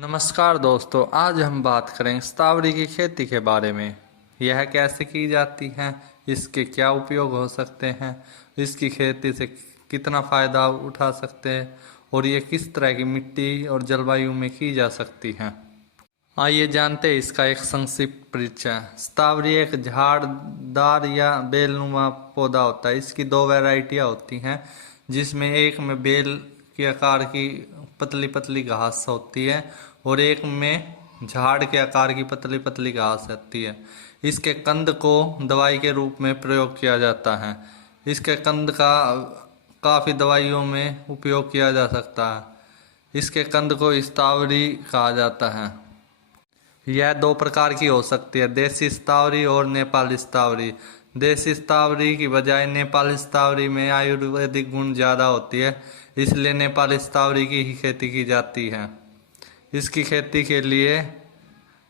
नमस्कार दोस्तों, आज हम बात करेंगे स्ट्रॉबेरी की खेती के बारे में। यह कैसे की जाती है, इसके क्या उपयोग हो सकते हैं, इसकी खेती से कितना फ़ायदा उठा सकते हैं और ये किस तरह की मिट्टी और जलवायु में की जा सकती है। आइए जानते हैं इसका एक संक्षिप्त परिचय। स्ट्रॉबेरी एक झाड़दार या बेलनुमा पौधा होता है। इसकी दो वैरायटियाँ होती हैं, जिसमें एक में बेल के आकार की पतली पतली घास होती है और एक में झाड़ के आकार की पतली पतली घास होती है। इसके कंद को दवाई के रूप में प्रयोग किया जाता है। इसके कंद का काफ़ी दवाइयों में उपयोग किया जा सकता है। इसके कंद को स्ट्रॉबेरी कहा जाता है। यह दो प्रकार की हो सकती है, देसी स्ट्रॉबेरी और नेपाली स्ट्रॉबेरी। देसी स्ट्रॉबेरी की बजाय नेपाली स्ट्रॉबेरी में आयुर्वेदिक गुण ज़्यादा होती है, इसलिए नेपाली स्ट्रॉबेरी की ही खेती की जाती है। इसकी खेती के लिए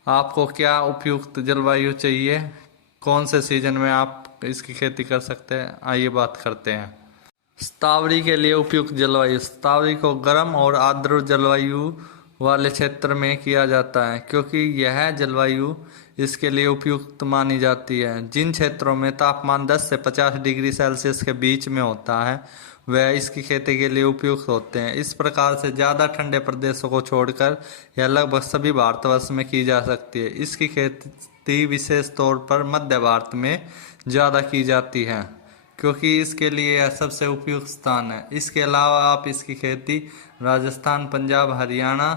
आपको क्या उपयुक्त जलवायु चाहिए, कौन से सीजन में आप इसकी खेती कर सकते हैं, आइए बात करते हैं। स्ट्रॉबेरी के लिए उपयुक्त जलवायु। स्ट्रॉबेरी को गर्म और आर्द्र जलवायु वाले क्षेत्र में किया जाता है, क्योंकि यह जलवायु इसके लिए उपयुक्त मानी जाती है। जिन क्षेत्रों में तापमान 10 से 50 डिग्री सेल्सियस के बीच में होता है, वह इसकी खेती के लिए उपयुक्त होते हैं। इस प्रकार से ज़्यादा ठंडे प्रदेशों को छोड़कर यह लगभग सभी भारतवर्ष में की जा सकती है। इसकी खेती विशेष तौर पर मध्य भारत में ज़्यादा की जाती है, क्योंकि इसके लिए यह सबसे उपयुक्त स्थान है। इसके अलावा आप इसकी खेती राजस्थान, पंजाब, हरियाणा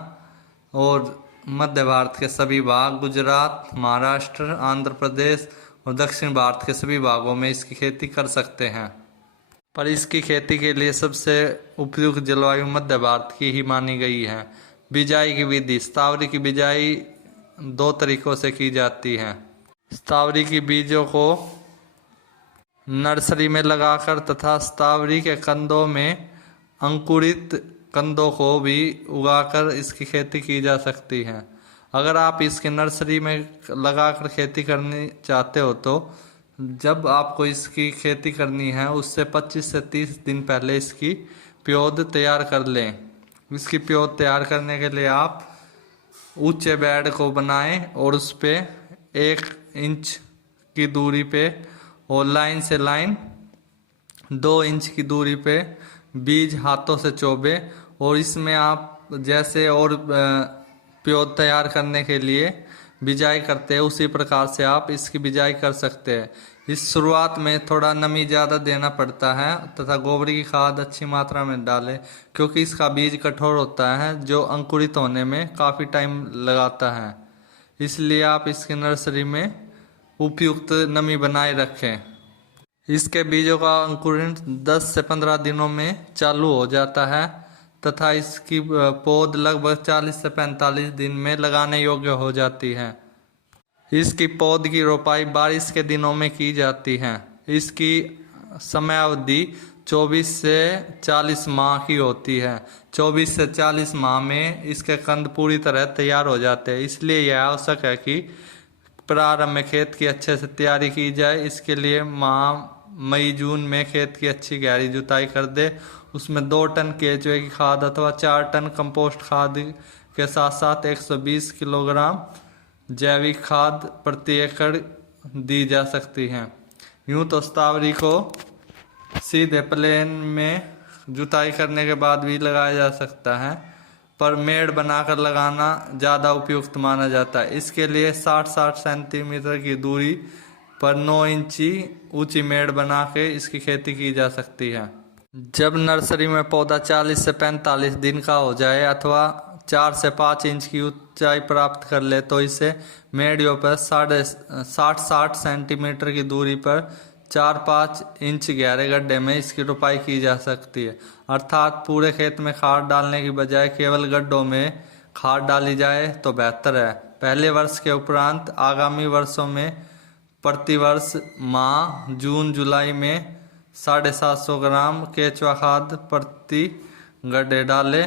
और मध्य भारत के सभी भाग, गुजरात, महाराष्ट्र, आंध्र प्रदेश और दक्षिण भारत के सभी भागों में इसकी खेती कर सकते हैं। पर इसकी खेती के लिए सबसे उपयुक्त जलवायु मध्य भारत की ही मानी गई है। बिजाई की विधि। स्ट्रॉबेरी की बिजाई दो तरीकों से की जाती है। स्ट्रॉबेरी की बीजों को नर्सरी में लगाकर तथा स्ट्रॉबेरी के कंदों में अंकुरित कंदों को भी उगाकर इसकी खेती की जा सकती है। अगर आप इसकी नर्सरी में लगाकर खेती करनी चाहते हो तो जब आपको इसकी खेती करनी है उससे 25 से 30 दिन पहले इसकी पौध तैयार कर लें। इसकी पौध तैयार करने के लिए आप ऊंचे बेड को बनाएं और उस पर 1 इंच की दूरी पे और लाइन से लाइन 2 इंच की दूरी पे बीज हाथों से चोबे और इसमें आप जैसे और पौध तैयार करने के लिए बिजाई करते हैं उसी प्रकार से आप इसकी बिजाई कर सकते हैं। इस शुरुआत में थोड़ा नमी ज़्यादा देना पड़ता है तथा गोबर की खाद अच्छी मात्रा में डालें, क्योंकि इसका बीज कठोर होता है जो अंकुरित होने में काफ़ी टाइम लगाता है। इसलिए आप इसकी नर्सरी में उपयुक्त नमी बनाए रखें। इसके बीजों का अंकुरण 10 से 15 दिनों में चालू हो जाता है तथा इसकी पौध लगभग 40 से 45 दिन में लगाने योग्य हो जाती है। इसकी पौध की रोपाई बारिश के दिनों में की जाती है। इसकी समयावधि 24 से 40 माह की होती है। 24 से 40 माह में इसके कंद पूरी तरह तैयार हो जाते हैं। इसलिए यह आवश्यक है कि प्रारंभ में खेत की अच्छे से तैयारी की जाए। इसके लिए माह मई जून में खेत की अच्छी गहरी जुताई कर दे। उसमें 2 टन केचुए की खाद अथवा 4 टन कंपोस्ट खाद के साथ साथ 120 किलोग्राम जैविक खाद प्रति एकड़ दी जा सकती है। यूँ तो स्ट्रॉबेरी को सीधे प्लेन में जुताई करने के बाद भी लगाया जा सकता है, पर मेड़ बनाकर लगाना ज़्यादा उपयुक्त माना जाता है। इसके लिए 60-60 सेंटीमीटर की दूरी पर 9 इंची ऊंची मेड़ बना के इसकी खेती की जा सकती है। जब नर्सरी में पौधा 40 से 45 दिन का हो जाए अथवा 4 से 5 इंच की ऊंचाई प्राप्त कर ले तो इसे मेड़ियों पर 60 सेंटीमीटर की दूरी पर 4-5 इंच गहरे गड्ढे में इसकी रोपाई की जा सकती है। अर्थात पूरे खेत में खाद डालने की बजाय केवल गड्ढों में खाद डाली जाए तो बेहतर है। पहले वर्ष के उपरांत आगामी वर्षों में प्रतिवर्ष माह जून जुलाई में 750 ग्राम केचुआ खाद प्रति गड्ढे डालें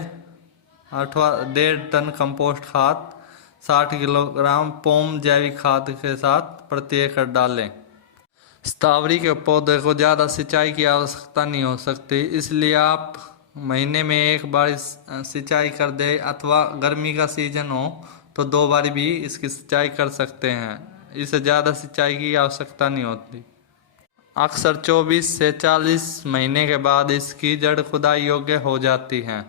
अथवा 1.5 टन कंपोस्ट खाद 60 किलोग्राम पोम जैविक खाद के साथ प्रति एकड़ डालें। स्ट्रॉबेरी के पौधे को ज़्यादा सिंचाई की आवश्यकता नहीं हो सकती, इसलिए आप महीने में एक बार सिंचाई कर दे अथवा गर्मी का सीजन हो तो 2 बार भी इसकी सिंचाई कर सकते हैं। इससे ज़्यादा सिंचाई की आवश्यकता नहीं होती। अक्सर 24 से 40 महीने के बाद इसकी जड़ खुदाई योग्य हो जाती है।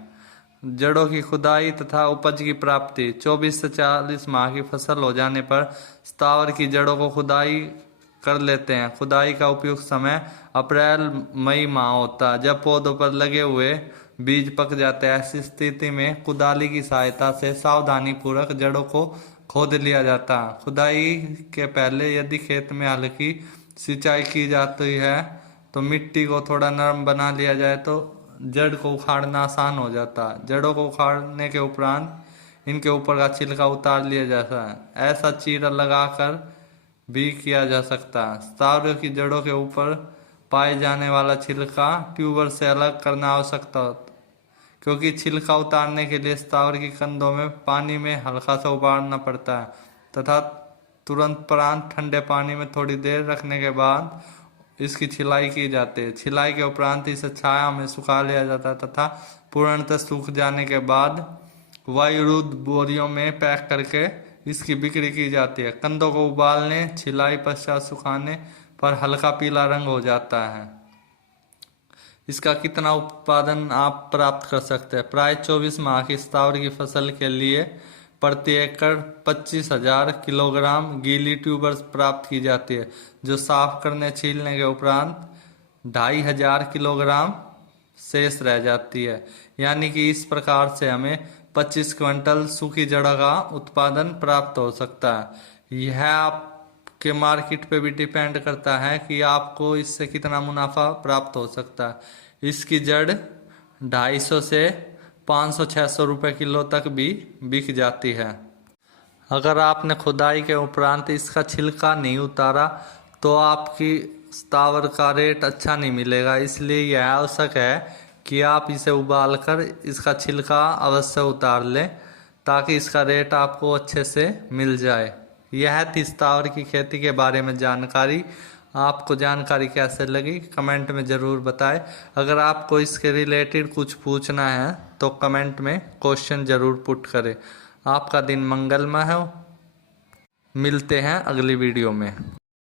जड़ों की खुदाई तथा उपज की प्राप्ति 24 से 40 माह की फसल हो जाने पर स्थावर की जड़ों को खुदाई कर लेते हैं। खुदाई का उपयुक्त समय अप्रैल मई माह होता है, जब पौधों पर लगे हुए बीज पक जाते हैं। ऐसी स्थिति में कुदाली की सहायता से सावधानी पूर्वक जड़ों को खोद लिया जाता है। खुदाई के पहले यदि खेत में हल्की सिंचाई की जाती है तो मिट्टी को थोड़ा नरम बना लिया जाए तो जड़ को उखाड़ना आसान हो जाता है। जड़ों को उखाड़ने के उपरांत इनके ऊपर का छिलका उतार लिया जाता है। ऐसा चीरा लगाकर भी किया जा सकता है। स्थावरों की जड़ों के ऊपर पाए जाने वाला छिलका ट्यूबर से अलग करना आवश्यक होता, क्योंकि छिलका उतारने के लिए स्थावर की कंदों में पानी में हल्का सा उबालना पड़ता है तथा तुरंत उपरांत ठंडे पानी में थोड़ी देर रखने के बाद इसकी छिलाई की जाती है। छिलाई के उपरांत इसे छाया में सुखा लिया जाता है तथा पूर्णतः सूख जाने के बाद वायुरुद्ध बोरियों में पैक करके इसकी बिक्री की जाती है। कंदों को उबालने, छिलाई पश्चात सुखाने पर हल्का पीला रंग हो जाता है। इसका कितना उत्पादन आप प्राप्त कर सकते हैं? प्राय 24 माह की स्थावर की फसल के लिए प्रति एकड़ 25,000 किलोग्राम गीली ट्यूबर्स प्राप्त की जाती है, जो साफ करने छीलने के उपरांत 2,500 किलोग्राम शेष रह जाती है। यानी कि इस प्रकार से हमें 25 क्विंटल सूखी जड़ का उत्पादन प्राप्त हो सकता है। यह आपके मार्केट पे भी डिपेंड करता है कि आपको इससे कितना मुनाफा प्राप्त हो सकता है। इसकी जड़ 250 से 500-600 रुपये किलो तक भी बिक जाती है। अगर आपने खुदाई के उपरांत इसका छिलका नहीं उतारा तो आपकी स्थावर का रेट अच्छा नहीं मिलेगा। इसलिए यह आवश्यक है कि आप इसे उबालकर इसका छिलका अवश्य उतार लें ताकि इसका रेट आपको अच्छे से मिल जाए। यह थी स्थावर की खेती के बारे में जानकारी। आपको जानकारी कैसे लगी कमेंट में ज़रूर बताएं। अगर आपको इसके रिलेटेड कुछ पूछना है तो कमेंट में क्वेश्चन ज़रूर पुट करें। आपका दिन मंगलमय हो। मिलते हैं अगली वीडियो में।